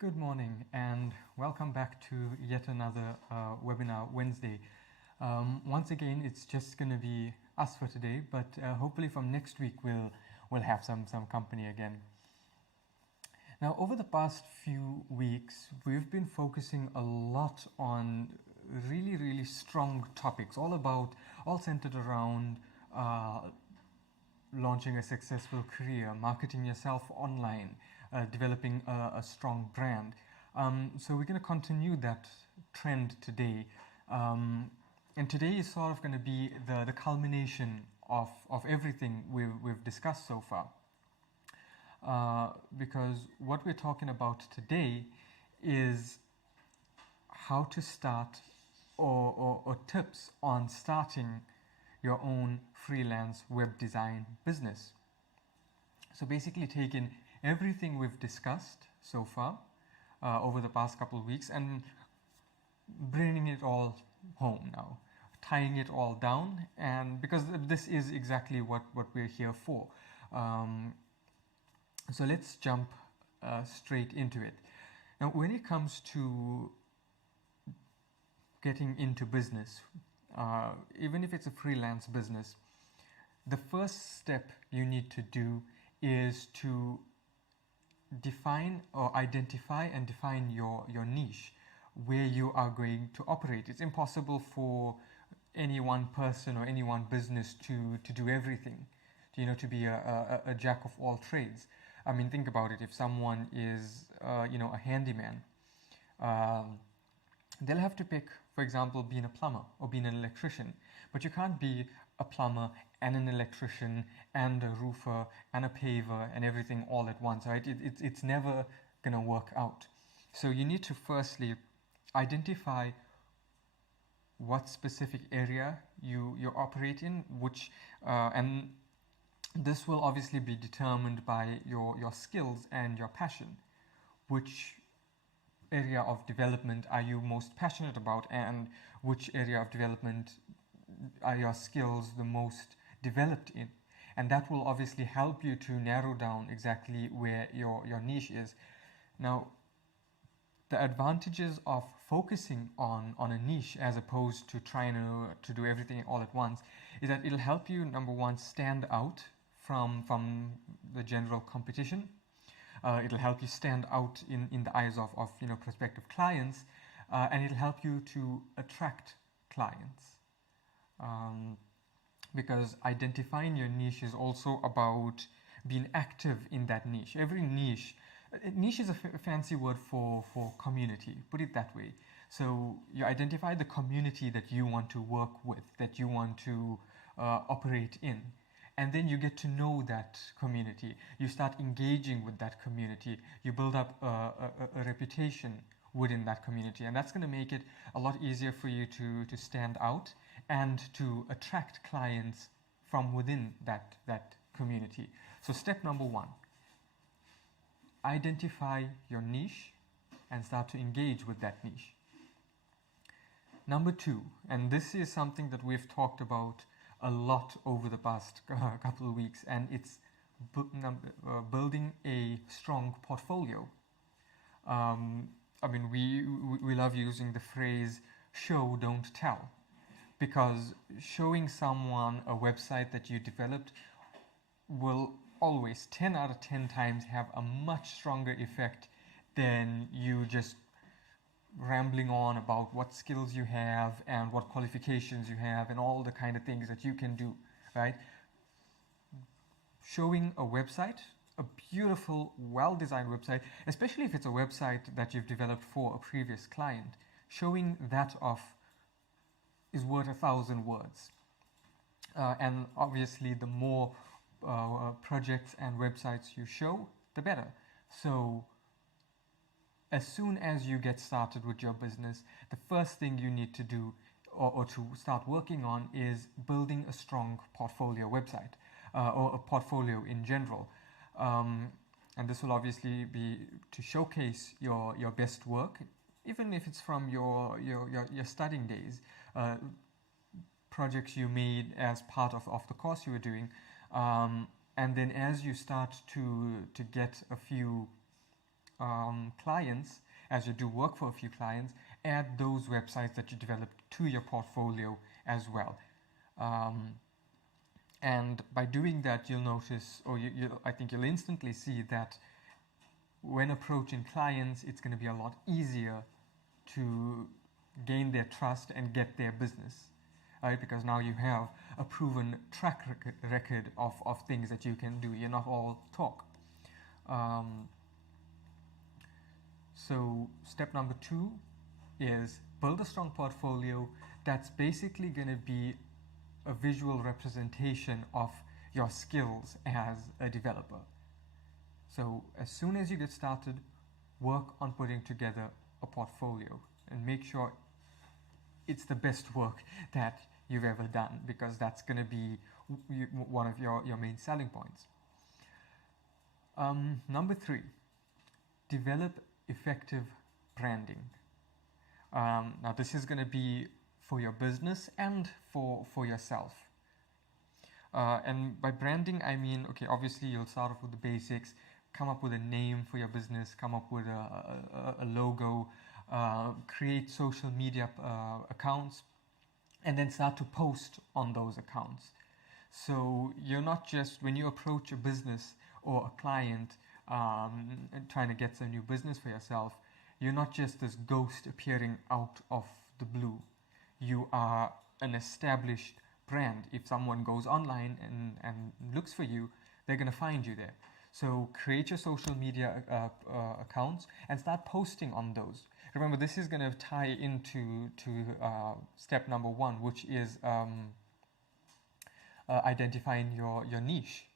Good morning and welcome back to yet another webinar Wednesday. Once again, it's just going to be us for today, but hopefully from next week we'll have some company again. Now, over the past few weeks, we've been focusing a lot on really strong topics, all centered around launching a successful career, marketing yourself online, developing a strong brand. So we're going to continue that trend today. And today is sort of going to be the culmination of everything we've discussed so far. Because what we're talking about today is how to start or tips on starting your own freelance web design business. So basically taking everything we've discussed so far over the past couple of weeks and bringing it all home now, tying it all down, and because this is exactly what we're here for. So let's jump straight into it. Now, when it comes to getting into business, even if it's a freelance business, the first step you need to do is to define or identify and define your niche, where you are going to operate. It's impossible for any one person or any one business to do everything, to be a jack of all trades. I mean, think about it. If someone is, a handyman, they'll have to pick, for example, being a plumber or being an electrician. But you can't be a plumber and an electrician and a roofer and a paver and everything all at once, right? It's never going to work out. So you need to firstly identify what specific area you operate in, and this will obviously be determined by your skills and your passion. Which area of development are you most passionate about, and which area of development are your skills the most developed in? And that will obviously help you to narrow down exactly where your niche is. Now, the advantages of focusing on a niche as opposed to trying to do everything all at once is that it'll help you, number one, stand out from the general competition. It'll help you stand out in the eyes of prospective clients, and it'll help you to attract clients. Because identifying your niche is also about being active in that niche. Every niche is a fancy word for community, put it that way. So you identify the community that you want to work with, that you want to operate in. And then you get to know that community. You start engaging with that community. You build up a reputation within that community. And that's going to make it a lot easier for you to stand out and to attract clients from within that community. So step number one, identify your niche and start to engage with that niche. Number two, and this is something that we've talked about a lot over the past couple of weeks, and it's building a strong portfolio. I mean, we love using the phrase show, don't tell, because showing someone a website that you developed will always 10 out of 10 times have a much stronger effect than you just rambling on about what skills you have and what qualifications you have and all the kind of things that you can do, right? Showing a website, a beautiful, well-designed website, especially if it's a website that you've developed for a previous client, showing that off is worth 1,000 words. And obviously, the more projects and websites you show, the better. So as soon as you get started with your business, the first thing you need to do or to start working on is building a strong portfolio website or a portfolio in general. And this will obviously be to showcase your best work, even if it's from your studying days, projects you made as part of the course you were doing. And then as you start to get a few clients, as you do work for a few clients, add those websites that you developed to your portfolio as well. And by doing that, you'll notice, or I think you'll instantly see that when approaching clients, it's going to be a lot easier to gain their trust and get their business, right? Because now you have a proven track record of things that you can do. You're not all talk. So step number 2 is build a strong portfolio that's basically going to be a visual representation of your skills as a developer. So as soon as you get started, work on putting together a portfolio and make sure it's the best work that you've ever done, because that's going to be one of your main selling points. Number 3, develop effective branding. Now this is going to be for your business and for yourself. And by branding, I mean, okay, obviously you'll start off with the basics, come up with a name for your business, come up with a logo, create social media accounts, and then start to post on those accounts. So you're not just, when you approach a business or a client trying to get some new business for yourself, you're not just this ghost appearing out of the blue. You are an established brand. If someone goes online and looks for you, they're going to find you there. So create your social media accounts and start posting on those. Remember, this is going to tie into step number 1, which is identifying your niche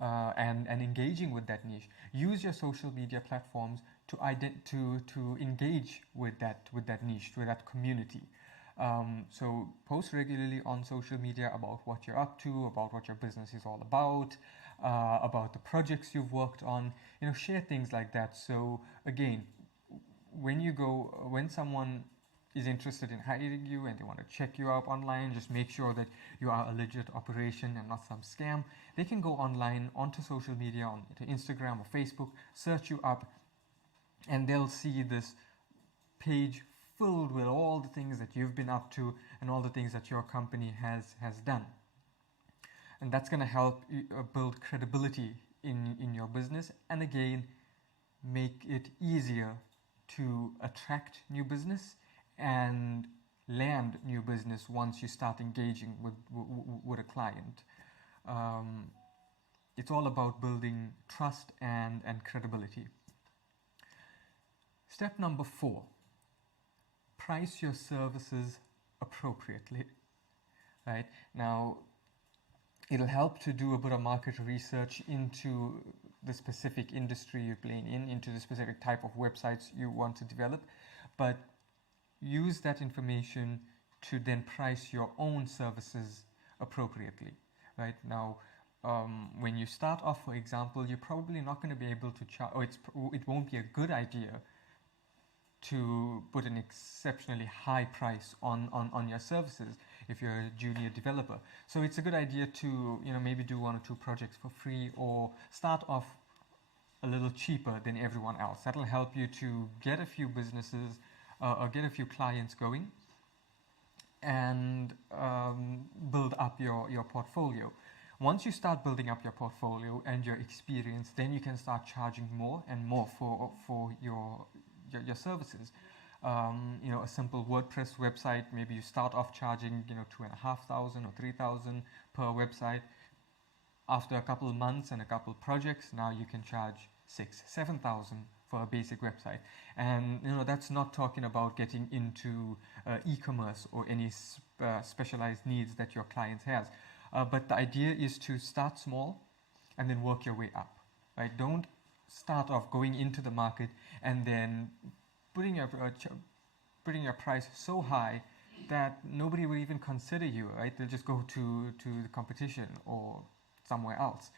and engaging with that niche. Use your social media platforms to engage with that niche, with that community. So post regularly on social media about what you're up to, about what your business is all about the projects you've worked on. Share things like that. So again, when someone is interested in hiring you and they want to check you out online, just make sure that you are a legit operation and not some scam. They can go online onto social media, onto Instagram or Facebook, search you up, and they'll see this page filled with all the things that you've been up to and all the things that your company has done. And that's going to help build credibility in your business, and again, make it easier to attract new business and land new business once you start engaging with a client. It's all about building trust and credibility. Step number 4, price your services appropriately. Right? Now, it'll help to do a bit of market research into the specific industry you're playing into the specific type of websites you want to develop, but use that information to then price your own services appropriately. Right? Now, when you start off, for example, you're probably not going to be able to charge, or it won't be a good idea to put an exceptionally high price on your services if you're a junior developer. So it's a good idea to maybe do 1 or 2 projects for free, or start off a little cheaper than everyone else. That'll help you to get a few businesses or get a few clients going and build up your portfolio. Once you start building up your portfolio and your experience, then you can start charging more and more for your services. A simple WordPress website, maybe you start off charging 2,500 or 3,000 per website. After a couple of months and a couple of projects, now you can charge 6,000-7,000 for a basic website. And that's not talking about getting into e-commerce or any specialized needs that your client has. But the idea is to start small and then work your way up. Right? Don't start off going into the market and then putting your price so high that nobody will even consider you. Right? They'll just go to the competition or somewhere else.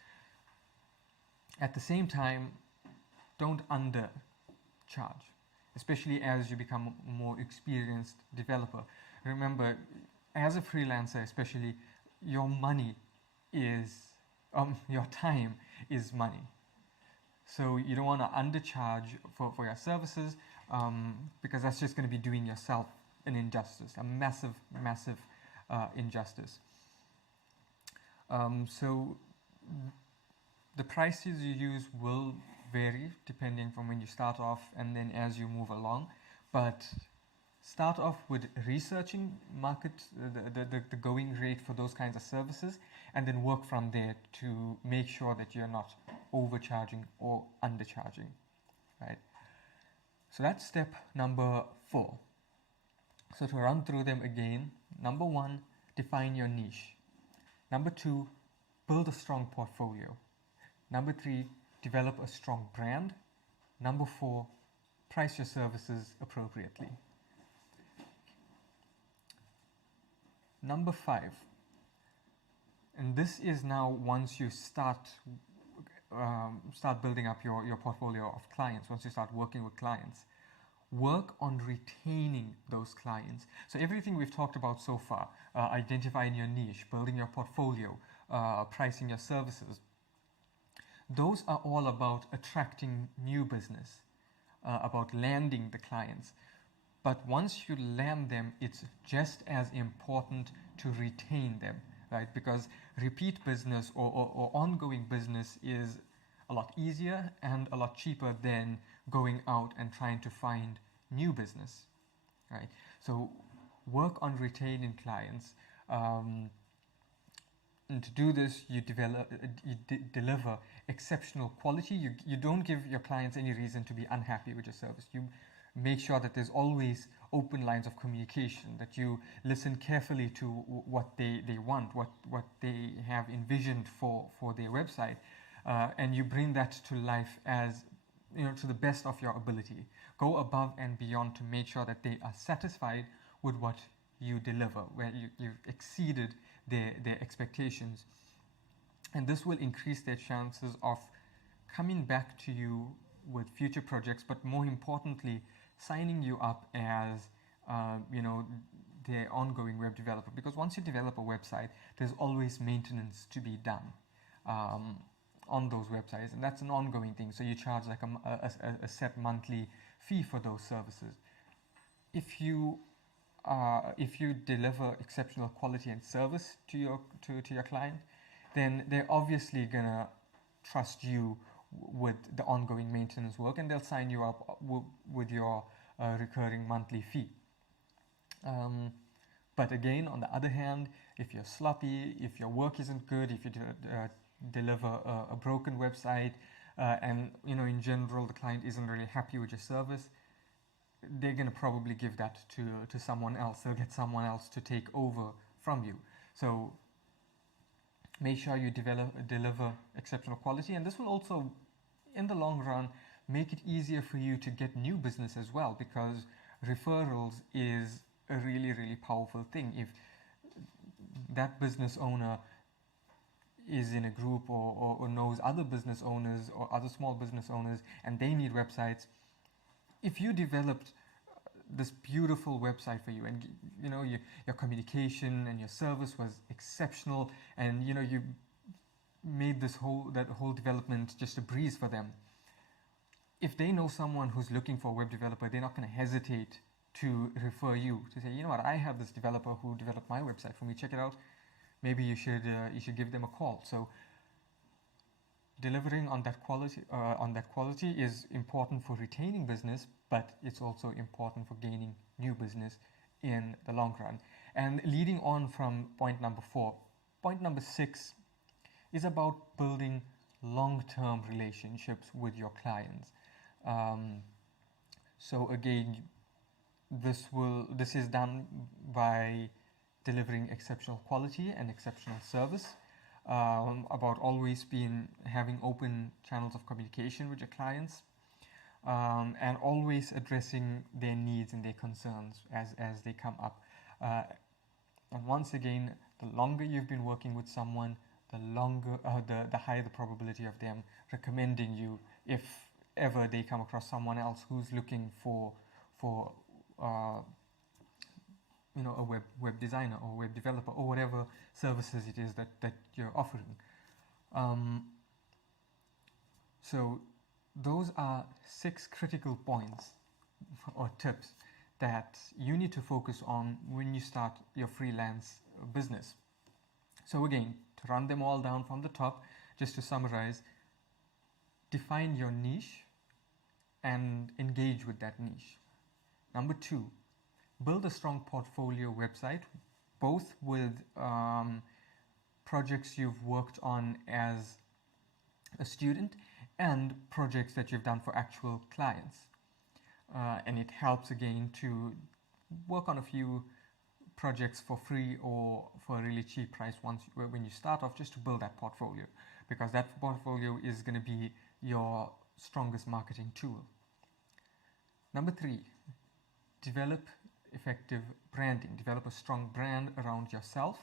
At the same time, don't undercharge, especially as you become a more experienced developer. Remember, as a freelancer especially, your money is, your time is money. So you don't want to undercharge for your services, because that's just going to be doing yourself an injustice, a massive, massive injustice. So the prices you use will vary depending from when you start off and then as you move along, but start off with researching market, the going rate for those kinds of services, and then work from there to make sure that you're not overcharging or undercharging, right? So that's step number 4. So to run through them again, number 1, define your niche. Number 2, build a strong portfolio. Number 3, develop a strong brand. Number 4, price your services appropriately. Number 5, and this is now once you start building up your portfolio of clients, once you start working with clients, work on retaining those clients. So everything we've talked about so far, identifying your niche, building your portfolio, pricing your services, those are all about attracting new business, about landing the clients. But once you land them, it's just as important to retain them, right? Because repeat business or ongoing business is a lot easier and a lot cheaper than going out and trying to find new business, right? So work on retaining clients. And to do this, you deliver exceptional quality. You don't give your clients any reason to be unhappy with your service. You make sure that there's always open lines of communication, that you listen carefully to what they want, what they have envisioned for their website, and you bring that to life as, to the best of your ability. Go above and beyond to make sure that they are satisfied with what you deliver, where you've exceeded their expectations. And this will increase their chances of coming back to you with future projects, but more importantly, signing you up as their ongoing web developer. Because once you develop a website, there's always maintenance to be done on those websites, and that's an ongoing thing. So you charge like a set monthly fee for those services. If you deliver exceptional quality and service to your client, then they're obviously gonna trust you with the ongoing maintenance work, and they'll sign you up with your recurring monthly fee. But again, on the other hand, if you're sloppy, if your work isn't good, if you deliver a broken website, and in general the client isn't really happy with your service, they're going to probably give that to someone else. They'll get someone else to take over from you. So make sure you deliver exceptional quality, and this will also, in the long run, make it easier for you to get new business as well, because referrals is a really, really powerful thing. If that business owner is in a group or knows other business owners or other small business owners and they need websites, if you developed this beautiful website for you, and your communication and your service was exceptional, and you made that whole development just a breeze for them, if they know someone who's looking for a web developer, they're not going to hesitate to refer you, to say, I have this developer who developed my website for me, check it out, maybe you should give them a call. So delivering on that quality is important for retaining business, but it's also important for gaining new business in the long run. And leading on from point number 4, point number 6 is about building long-term relationships with your clients. So again, this is done by delivering exceptional quality and exceptional service, about always having open channels of communication with your clients, and always addressing their needs and their concerns as they come up. And once again, the longer you've been working with someone, the higher the probability of them recommending you if ever they come across someone else who's looking for a web designer or web developer or whatever services it is that you're offering. So those are 6 critical points or tips that you need to focus on when you start your freelance business. So again, to run them all down from the top, just to summarize, define your niche and engage with that niche. Number 2, build a strong portfolio website, both with projects you've worked on as a student and projects that you've done for actual clients. And it helps again to work on a few projects for free or for a really cheap price when you start off, just to build that portfolio, because that portfolio is going to be your strongest marketing tool. Number 3, develop effective branding. Develop a strong brand around yourself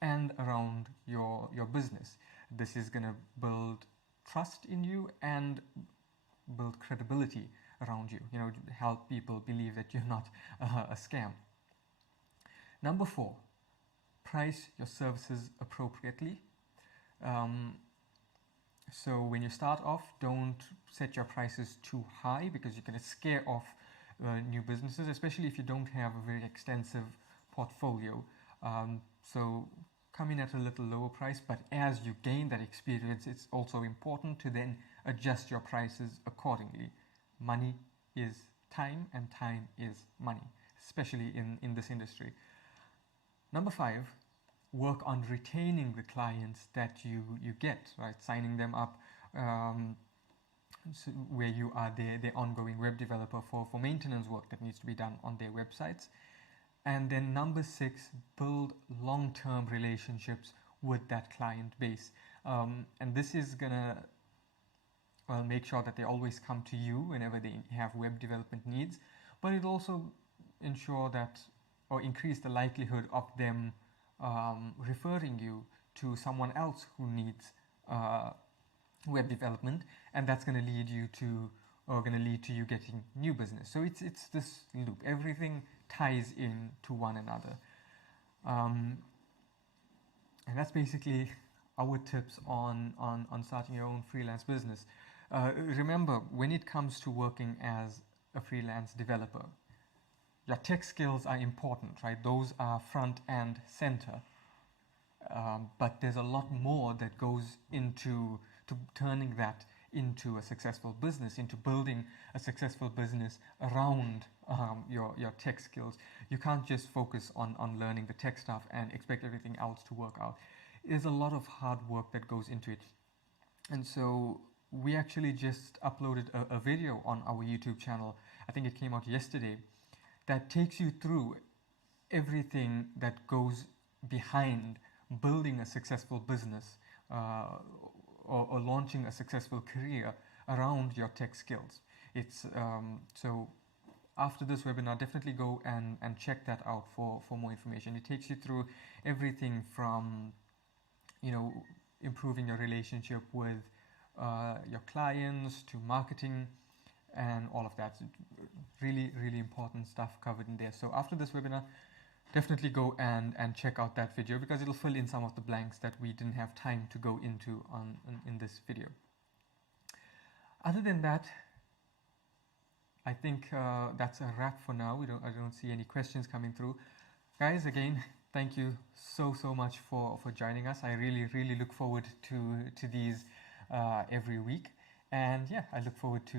and around your business. This is going to build trust in you and build credibility around you, help people believe that you're not a scam. Number 4, price your services appropriately. So when you start off, don't set your prices too high, because you're going to scare off new businesses, especially if you don't have a very extensive portfolio. So come in at a little lower price, but as you gain that experience, it's also important to then adjust your prices accordingly. Money is time, and time is money, especially in this industry. Number 5, work on retaining the clients that you get, right? Signing them up so where you are their ongoing web developer for maintenance work that needs to be done on their websites. And then number 6, build long-term relationships with that client base. And this is gonna make sure that they always come to you whenever they have web development needs, but it also ensure that, or increase the likelihood of them referring you to someone else who needs web development, and that's going to lead to you getting new business. So it's this loop. Everything ties in to one another, and that's basically our tips on starting your own freelance business. Remember, when it comes to working as a freelance developer, your tech skills are important, right? Those are front and center. But there's a lot more that goes into turning that into a successful business, into building a successful business around your tech skills. You can't just focus on learning the tech stuff and expect everything else to work out. There's a lot of hard work that goes into it. And so we actually just uploaded a video on our YouTube channel. I think it came out yesterday, that takes you through everything that goes behind building a successful business or launching a successful career around your tech skills. It's so after this webinar, definitely go and check that out for more information. It takes you through everything from improving your relationship with your clients to marketing and all of that. Really, really important stuff covered in there. So after this webinar, definitely go and check out that video, because it'll fill in some of the blanks that we didn't have time to go into in this video. Other than that, I think that's a wrap for now. I don't see any questions coming through. Guys, again, thank you so much for joining us. I really look forward to these every week. And yeah, I look forward to